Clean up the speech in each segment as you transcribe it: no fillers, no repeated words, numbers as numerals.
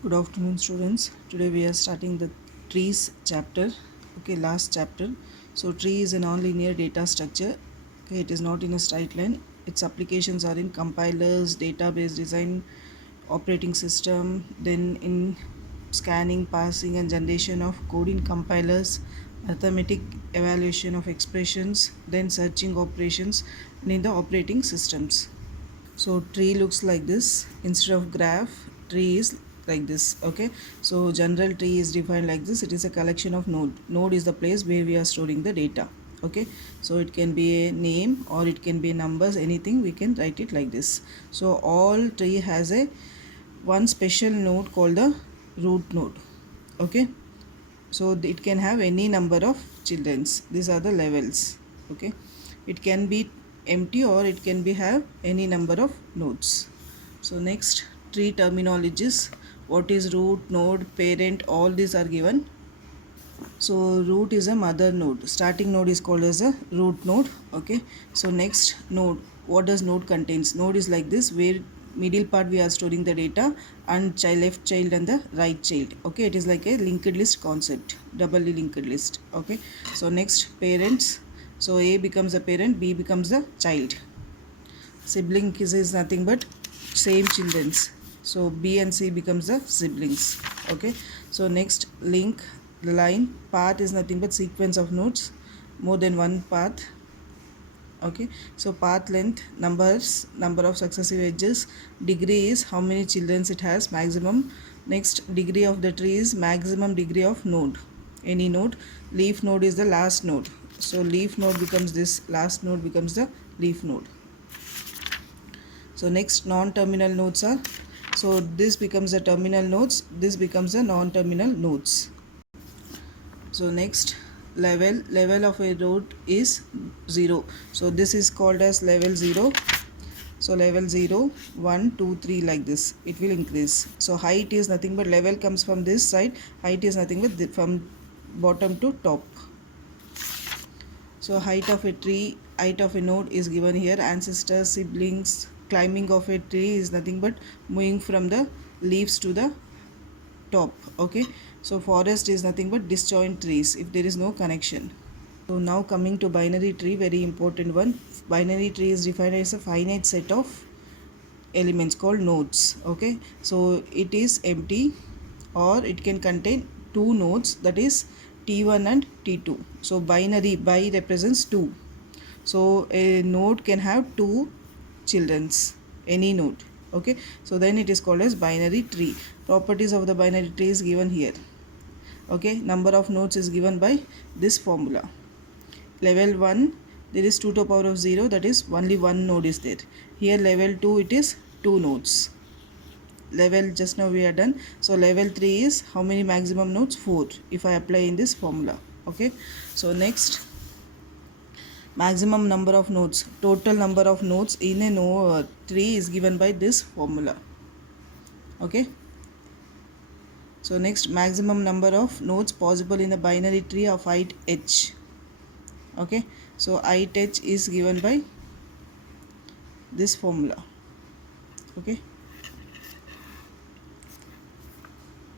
Good afternoon, students. Today we are starting the trees chapter. Okay, last chapter. So, tree is a non-linear data structure. Okay, it is not in a straight line. Its applications are in compilers, database design, operating system, then in scanning, parsing, and generation of code in compilers, arithmetic evaluation of expressions, then searching operations, and in the operating systems. So tree looks like this. Instead of graph, tree is like this. Okay, so general tree is defined like this. It is a collection of node is the place where we are storing the data. Okay, so it can be a name or it can be numbers, anything we can write it like this. So all tree has a one special node called the root node. Okay, so it can have any number of childrens. These are the levels. Okay, it can be empty or it can be have any number of nodes. So next, tree terminologies. What is root, node, parent, all these are given. So root is a mother node. Starting node is called as a root node. Okay, so next, node. What does node contains? Node is like this, where middle part we are storing the data, and child, left child and the right child. Okay, it is like a linked list concept, doubly linked list. Okay, so next, parents. So A becomes a parent, B becomes the child. Sibling is nothing but same childrens. So B and C becomes the siblings. Okay, so next, link, line. Path is nothing but sequence of nodes, more than one path. Okay, so path length, numbers, number of successive edges. Degree is how many children it has, maximum. Next, degree of the tree is maximum degree of node, any node. Leaf node is the last node, so leaf node becomes this, last node becomes the leaf node. So next, non-terminal nodes are, so this becomes the terminal nodes, this becomes the non-terminal nodes. So next, level of a node is 0. So this is called as level 0. So level 0, 1, 2, 3, like this, it will increase. So height is nothing but, level comes from this side, height is nothing but from bottom to top. So height of a tree, height of a node is given here. Ancestors, siblings, climbing of a tree is nothing but moving from the leaves to the top. Okay, so forest is nothing but disjoint trees if there is no connection. So now coming to binary tree, very important one. Binary tree is defined as a finite set of elements called nodes. Okay, so it is empty or it can contain two nodes, that is T1 and T2. So binary, bi represents 2. So a node can have two childrens, any node. Okay, so then it is called as binary tree. Properties of the binary tree is given here. Okay, number of nodes is given by this formula. Level 1, there is 2 to the power of 0, that is only one node is there. Here level 2, it is 2 nodes. Level, just now we are done. So level 3 is how many maximum nodes? 4, if I apply in this formula. Okay, so next, maximum number of nodes, total number of nodes in a tree is given by this formula. Okay, so next, maximum number of nodes possible in a binary tree of height h. Okay, so height h is given by this formula. Okay,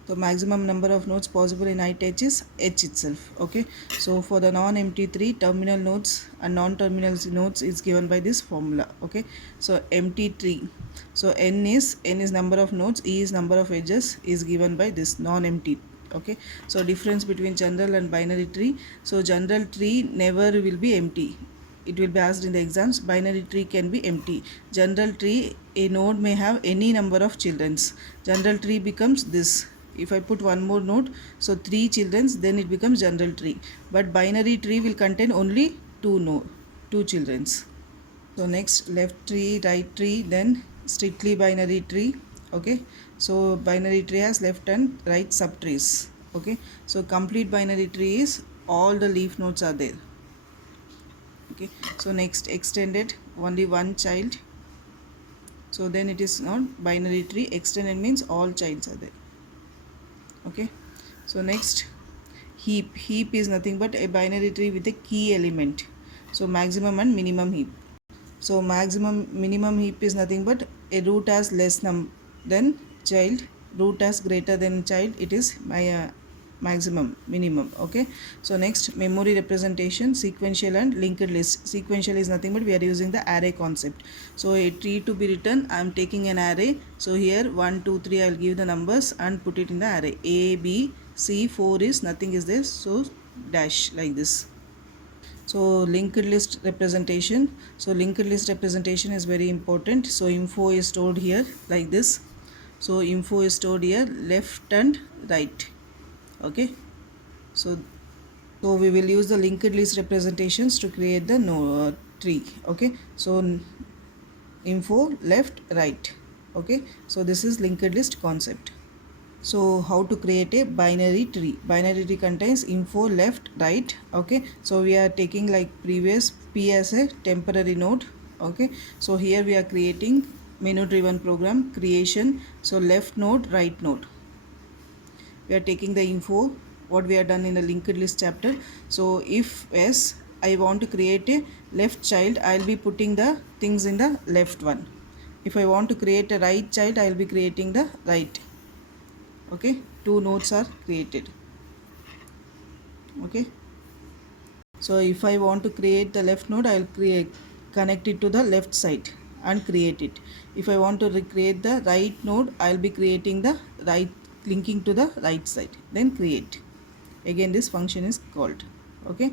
so maximum number of nodes possible in height h is h itself. Okay, so for the non-empty tree, terminal nodes and non-terminal nodes is given by this formula. Okay, so empty tree, so n is number of nodes, e is number of edges, is given by this non-empty. Okay, so difference between general and binary tree. So general tree never will be empty, it will be asked in the exams. Binary tree can be empty. General tree, a node may have any number of childrens. General tree becomes this, if I put one more node, so 3 childrens, then it becomes general tree. But binary tree will contain only two childrens. So next, left tree, right tree, then strictly binary tree. Okay, so binary tree has left and right subtrees. Okay, so complete binary tree is all the leaf nodes are there. Okay, so next, extended, only one child, so then it is not binary tree. Extended means all childs are there. Okay, so next, heap is nothing but a binary tree with a key element. So maximum and minimum heap. So maximum minimum heap is nothing but a root has less than child, root as greater than child, it is my maximum, minimum. Okay, so next, memory representation, sequential and linked list. Sequential is nothing but we are using the array concept. So a tree to be written, I am taking an array. So here 1 2 3 I will give the numbers and put it in the array. A B C, 4 is nothing is there, so dash like this. So linked list representation, so linked list representation is very important. So info is stored here like this. So info is stored here left and right. Okay, so we will use the linked list representations to create the tree. Okay, so info left right. Okay, so this is linked list concept. So how to create a binary tree? Binary tree contains info left right. Okay, so we are taking like previous P as a temporary node. Okay, so here we are creating menu driven program creation. So left node, right node, we are taking the info what we have done in the linked list chapter. So if yes, I want to create a left child, I will be putting the things in the left one. If I want to create a right child, I will be creating the right. Okay, two nodes are created. Okay, so if I want to create the left node, I will connect it to the left side and create it. If I want to recreate the right node, I will be creating the right, linking to the right side, then create. Again this function is called. Okay,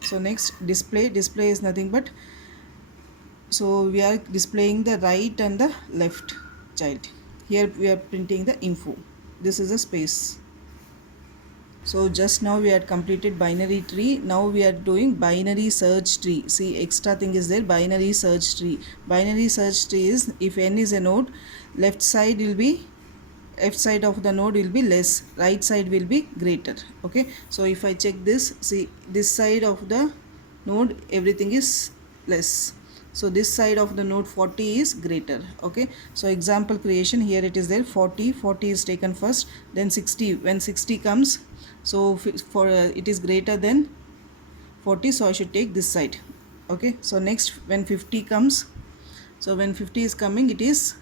so next, display. Display is nothing but, so we are displaying the right and the left child. Here we are printing the info. This is a space. So just now we had completed binary tree. Now we are doing binary search tree. See, extra thing is there, binary search tree. Binary search tree is, if n is a node, left side of the node will be less, right side will be greater. Okay, so if I check this, see, this side of the node everything is less, so this side of the node 40 is greater. Okay, so example creation, here it is there, 40 is taken first, then 60. When 60 comes, so for it is greater than 40, so I should take this side. Okay, so next, when 50 comes, so when 50 is coming, it is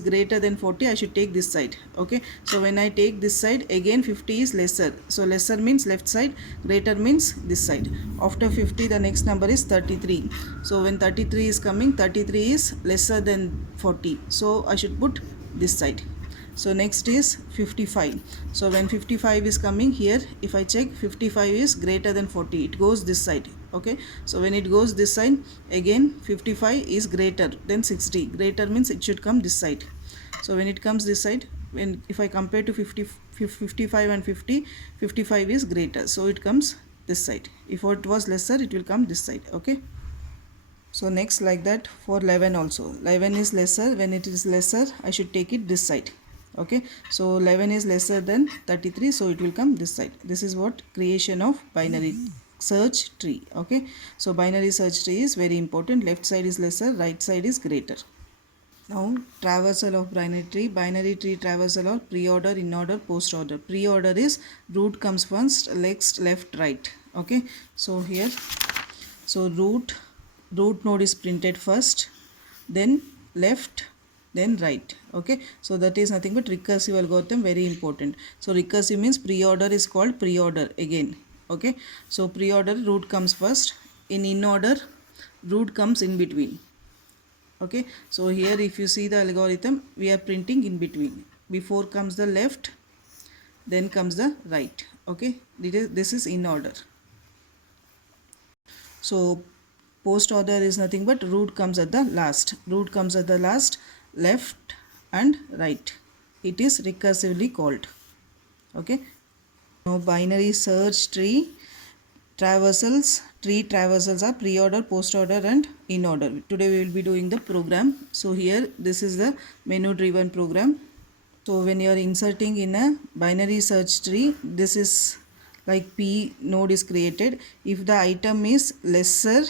greater than 40, I should take this side. Okay, so when I take this side, again 50 is lesser, so lesser means left side, greater means this side. After 50, the next number is 33. So when 33 is coming, 33 is lesser than 40, so I should put this side. So next is 55. So when 55 is coming, here if I check, 55 is greater than 40, it goes this side. Okay, so when it goes this side, again 55 is greater than 60. Greater means it should come this side. So when it comes this side, if I compare to 55 and 50, 55 is greater, so it comes this side. If it was lesser, it will come this side. Okay, so next, like that for 11 also, 11 is lesser. When it is lesser, I should take it this side. Okay, so 11 is lesser than 33, so it will come this side. This is what creation of binary search tree. Okay, so binary search tree is very important. Left side is lesser, right side is greater. Now traversal of binary tree. Binary tree traversal or pre-order, in-order, post-order. Pre-order is root comes first, next left, right. Okay, so here, so root node is printed first, then left, then right. Okay, so that is nothing but recursive algorithm, very important. So recursive means pre-order is called pre-order again. Okay, so pre-order, root comes first, in order, root comes in between. Okay, so here if you see the algorithm, we are printing in between. Before comes the left, then comes the right. Okay, this is in order. So post order is nothing but root comes at the last. Root comes at the last, left and right. It is recursively called. Okay. Now binary search tree traversals. Tree traversals are pre-order, post-order and in-order. Today we will be doing the program. So here this is the menu driven program. So when you are inserting in a binary search tree, this is like P node is created. If the item is lesser,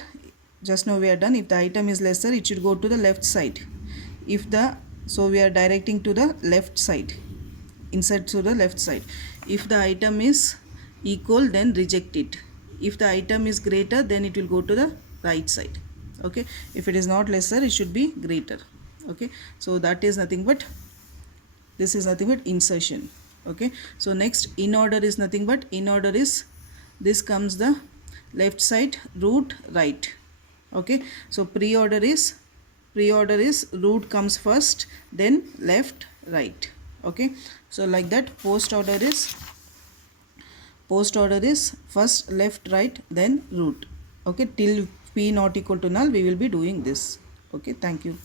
just now we are done, if the item is lesser, it should go to the left side. So we are directing to the left side, insert to the left side. If the item is equal, then reject it. If the item is greater, then it will go to the right side. Okay, if it is not lesser, it should be greater. Okay, so that is nothing but, this is nothing but insertion. Okay, so next in order is nothing but, in order is, this comes the left side, root, right. Okay, so pre-order is root comes first, then left, right. Okay, so like that. Post order is first left, right, then root. Okay, till p not equal to null we will be doing this. Okay, thank you.